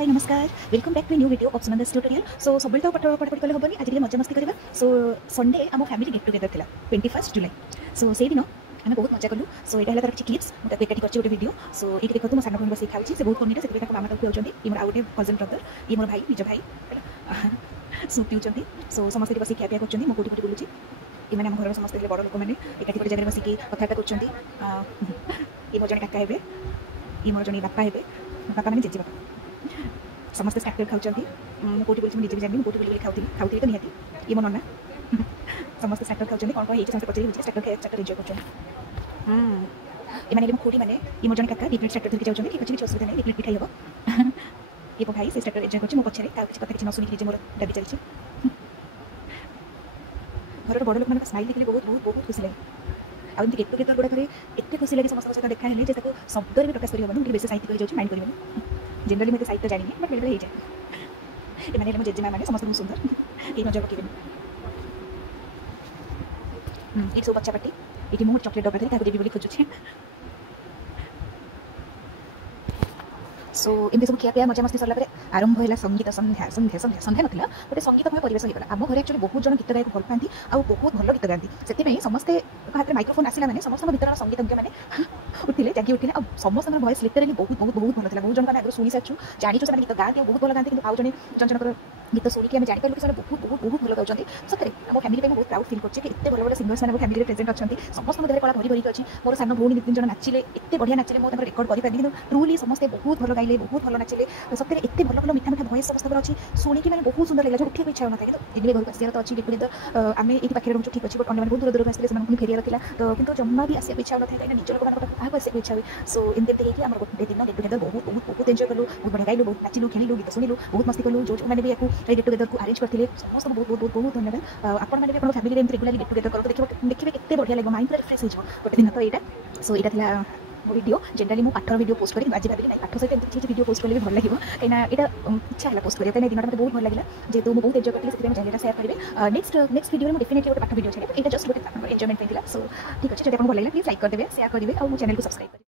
हाय नमस्कार welcome back to new video of Sunanda's tutorial. So सब तो पाठ पढ़ापढ़ी कले हेनी आज मजा मस्ती करवा। सो संडे आम फैमिली गेट टुगेदर था 21 जुलाई। सो से दिन आम बहुत मजा कलु। सो यहाँ है तार किसी क्लिप्स मुझे एकाठी कर वीडियो। सो ये देखो तुम सान भाई बस खाऊँ से बहुत कमी से मामा तक पिउंट ये मोर आउ गए कजन ब्रदर ये मोर भाई निज भाई सूप पिउंट। सो समस्त बस खिया पिया कर कौटी कौटी बुलूँ ये आम घर समस्त बड़ लोक मैंने एकाठी गोटे जगह बसिक कथबार्ता कर मोर जड़े काका हे ये मोर जड़े बापा हे बापा मैंने जेजे बापा समस्त स्टार्टर खाऊँ कौटी बोली मुझे भी जानी कौटी बोली खाऊँ तो निहाती ये मो नना समस्त स्टार्टर खाऊँ कौन कौन ये समस्त पचारि मुझे स्टार्टर एंजॉय कर खोटी मैंने ये मोर जन काका 2 प्लेट स्टार्टर धरिकी जाऊँ ठीक अच्छे किसी असुविधा नहीं 2 प्लेट भी खाई हम ये मो भाई से स्टार्टर एंजॉय कर पछे किसी कथा किसी न शुणिक मोर डाबी चलती घर बड़ लोक मान स्माइल देखिए बहुत बहुत बहुत खुशी लगे आउ गेट टुगेदर गुड़ाक एत खुशी लगे समस्त सहित देखा है शब्द भी प्रकाश कर बेस साहित्य हो माइंड कर जनरली मुझे साहित्य जानी बट बेले हो जाए ये मो जेजेमा मैंने समस्त बहुत सुंदर ये नजर पकेबे ये सब बच्चा पार्टी ये मुझे चॉकलेट डब्बा धरी देवी बोली खोजुछे। सो एमती सब खिया पिया मजा मस्ती सरला आरंभ है संगीत संध्या संध्या संध्या संध्या नाला गोटे संगीतमय परिवेश होगा। आम घर एक्चुअली बहुत जन गीत गायक भल पाती आउ बहुत भल गीत गाती से समस्ते हाथ में माइक्रोफोन आसला मैंने समस्त भर संगीतज्ञ मैंने उठिले जागी उठिले आ समस्त भॉइस लिटरली बहुत बहुत बहुत भल था। बहुत जन आगे शुणी सारी जानी से गीत गाते बहुत भल गाते आउ जन जन गीत शुणिक आम जापर कि बहुत बहुत बहुत भल गाँव सतरे आम फैमिली बहुत प्राउड फिल करते एत बड़ बड़ सिंगर्स मैंने फैमिली प्रेजेंट अच्छा समस्त देह कला भरी भरी अच्छी मोर सान भौणी 2-3 जन नाचिले एत बढ़िया नाचिले मुझे रेकर्ड करें कि ट्रुली समस्ते बहुत भल गाइले बहुत भल नाचिले सतरे एत भल भल मीठा मीठा भॉइस समस्त अच्छी शुणिक मैंने बहुत सुंदर लगे जो उठा इच्छा होता है कि घर को आसार तो अच्छी गेट टुगेदर आम ये पाखे रोच ठीक अच्छे बट अन्य बहुत दूर दूर आसते से फेरियार था तो कितु जमा भी आसा इच्छा होता है कहीं निज लोक क्या आसा इच्छा हुए। सो एमती होती आम गोटे दिन गेट टुगेदर बहुत बहुत बहुत एंजॉय कलु बहुत बढ़िया गाइलु बहुत नाचिलु खेलु गीत शुणिलु बहुत मस्ती कलु जो मैंने भी गेट टुगेदर को अरेंज करते समस्त बहुत बहुत बहुत बहुत धन्यवाद। आपण मैंने भी फैमिली रेगुलाली गेट टुगेदर करो देखिए केते बढ़िया लगे माइंड पूरा फ्रेश हो गोटे दिन तो यहाँ। सो यहाँ था मो वीडियो जनरली मुझे पाठर वीडियो पोस्ट करी आज भाविली ना पाठ सहित किसी वीडियो पोस्ट कले भी भल लगे कहीं यहाँ इच्छा है पोस्ट करें दिन मत बहुत भल लगे जेहतु मुझे बहुत एंजॉय करती से चाहिए सेयार करेंगे नेक्स्ट वीडियो में डेफिनेटली गोटे पाठ वीडियो छाड़े यहाँ जस्ट गोटे एंजॉयमेंट सो ठीक अच्छे जब आपको भल लगे प्लीज लाइक करदे सेयार करेंगे और चैनल को सब्सक्राइब करेंगे।